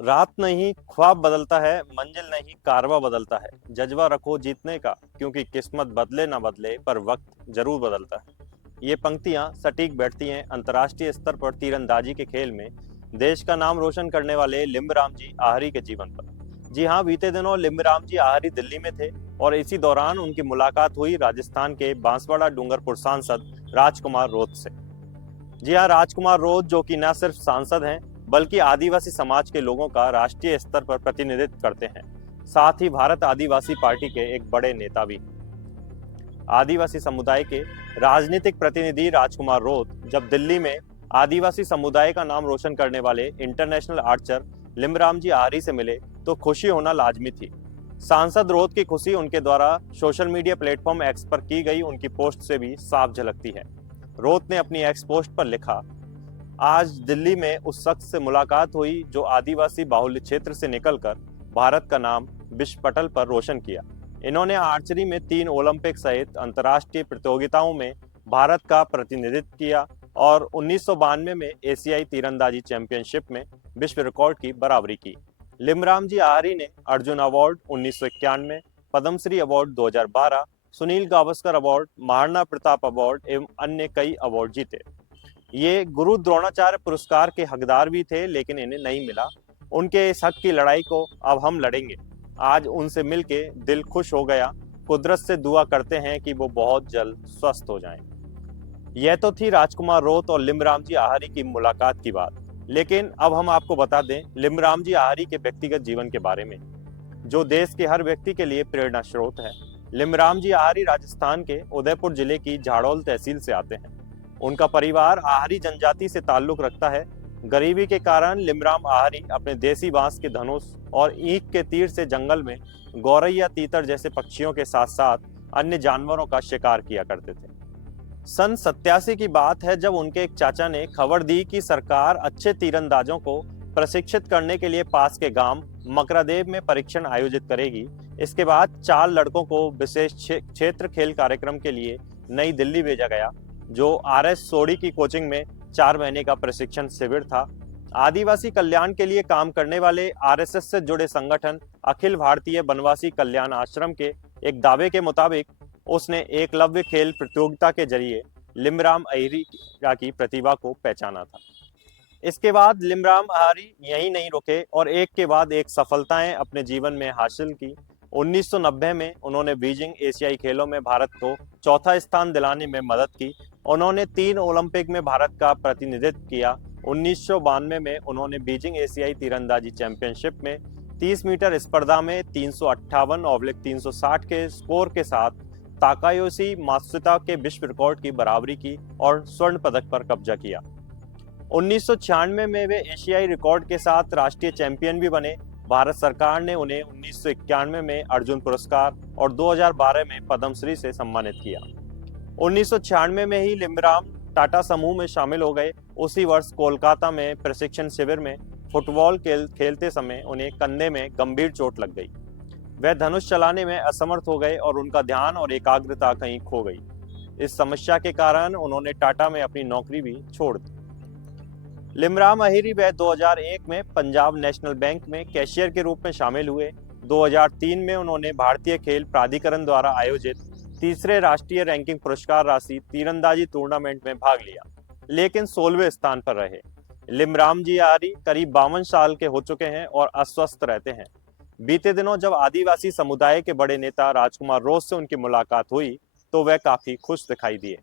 रात नहीं ख्वाब बदलता है, मंजिल नहीं कारवा बदलता है। जज्बा रखो जीतने का, क्योंकि किस्मत बदले ना बदले पर वक्त जरूर बदलता है। ये पंक्तियां सटीक बैठती हैं अंतर्राष्ट्रीय स्तर पर तीरंदाजी के खेल में देश का नाम रोशन करने वाले लिम्बराम जी आहिरी के जीवन पर। जी हाँ, बीते दिनों लिम्बराम जी आहिरी दिल्ली में थे और इसी दौरान उनकी मुलाकात हुई राजस्थान के बांसवाड़ा डूंगरपुर सांसद राजकुमार रोध से। जी हाँ, राजकुमार रोध जो कि न सिर्फ सांसद हैं बल्कि आदिवासी समाज के लोगों का राष्ट्रीय स्तर पर प्रतिनिधित्व करते हैं। साथ ही भारत आदिवासी पार्टी के एक बड़े नेता भी। आदिवासी समुदाय के राजनीतिक प्रतिनिधि राजकुमार रोध जब दिल्ली में आदिवासी समुदाय का नाम रोशन करने वाले इंटरनेशनल आर्चर लिम्बराम जी आहिरी से मिले तो खुशी होना लाजमी थी। सांसद रोध की खुशी उनके द्वारा सोशल मीडिया प्लेटफॉर्म एक्स पर की गई उनकी पोस्ट से भी साफ झलकती है। रोध ने अपनी एक्स पोस्ट पर लिखा, आज दिल्ली में उस शख्स से मुलाकात हुई जो आदिवासी बाहुल्य क्षेत्र से निकलकर भारत का नाम विश्व पटल पर रोशन किया। इन्होंने आर्चरी में 3 ओलंपिक सहित अंतर्राष्ट्रीय प्रतियोगिताओं में भारत का प्रतिनिधित्व किया और 1992 में एशियाई तीरंदाजी चैंपियनशिप में विश्व रिकॉर्ड की बराबरी की। लिम्बराम जी आहिरी ने Arjun award 1991, Padmashri award 2012, Sunil Gavaskar award, Maharana Pratap award एवं अन्य कई अवार्ड जीते। ये गुरु द्रोणाचार्य पुरस्कार के हकदार भी थे, लेकिन इन्हें नहीं मिला। उनके इस हक की लड़ाई को अब हम लड़ेंगे। आज उनसे मिलके दिल खुश हो गया। कुदरत से दुआ करते हैं कि वो बहुत जल्द स्वस्थ हो जाएं। यह तो थी राजकुमार रोध और लिम्बराम जी आहिरी की मुलाकात की बात, लेकिन अब हम आपको बता दें लिम्बराम जी आहिरी के व्यक्तिगत जीवन के बारे में, जो देश के हर व्यक्ति के लिए प्रेरणा स्रोत है। लिम्बराम जी आहिरी राजस्थान के उदयपुर जिले की झाड़ोल तहसील से आते हैं। उनका परिवार आहिरी जनजाति से ताल्लुक रखता है। गरीबी के कारण लिम्बराम आहिरी अपने देसी बांस के धनुष और ईंट के तीर से जंगल में गौरैया, तीतर जैसे पक्षियों के साथ साथ अन्य जानवरों का शिकार किया करते थे। सन 87 की बात है जब उनके एक चाचा ने खबर दी कि सरकार अच्छे तीरंदाजों को प्रशिक्षित करने के लिए पास के गांव मकरादेव में परीक्षण आयोजित करेगी। इसके बाद 4 लड़कों को विशेष क्षेत्र खेल कार्यक्रम के लिए नई दिल्ली भेजा गया, जो RS सोडी की कोचिंग में 4 महीने का प्रशिक्षण शिविर था। आदिवासी कल्याण के लिए काम करने वाले RSS से जुड़े संगठन अखिल भारतीय वनवासी कल्याण आश्रम के एक दावे के मुताबिक उसने एकलव्य खेल प्रतियोगिता के जरिए लिम्बराम आहिरी की प्रतिभा को पहचाना था। इसके बाद लिम्बराम आहिरी यहीं नहीं रुके और एक के बाद एक सफलताएं अपने जीवन में हासिल की। 1990 में उन्होंने बीजिंग एशियाई खेलों में भारत को चौथा स्थान दिलाने में मदद की। उन्होंने 3 ओलंपिक में भारत का प्रतिनिधित्व किया। 1992 में उन्होंने बीजिंग एशियाई तीरंदाजी चैंपियनशिप में 30 मीटर स्पर्धा में 358/360 के स्कोर के साथ ताकायोशी मात्सुता के विश्व रिकॉर्ड की बराबरी की और स्वर्ण पदक पर कब्जा किया। 1996 में वे एशियाई रिकॉर्ड के साथ राष्ट्रीय चैंपियन भी बने। भारत सरकार ने उन्हें 1991 में अर्जुन पुरस्कार और 2012 में पद्मश्री से सम्मानित किया। 1996 में ही लिम्बराम टाटा समूह में शामिल हो गए। उसी वर्ष कोलकाता में प्रशिक्षण शिविर में फुटबॉल खेलते समय उन्हें कंधे में गंभीर चोट लग गई। वह धनुष चलाने में असमर्थ हो गए और उनका ध्यान और एकाग्रता कहीं खो गई। इस समस्या के कारण उन्होंने टाटा में अपनी नौकरी भी छोड़ दी। लिम्बराम आहिरी वह 2001 में पंजाब नेशनल बैंक में कैशियर के रूप में शामिल हुए। 2003 में उन्होंने भारतीय खेल प्राधिकरण द्वारा आयोजित तीसरे राष्ट्रीय रैंकिंग पुरस्कार राशि तीरंदाजी टूर्नामेंट में भाग लिया, लेकिन 16वें स्थान पर रहे। लिम्बराम जी आहिरी करीब 52 साल के हो चुके हैं और अस्वस्थ रहते हैं। बीते दिनों जब आदिवासी समुदाय के बड़े नेता राजकुमार रोध से उनकी मुलाकात हुई तो वह काफी खुश दिखाई दिए।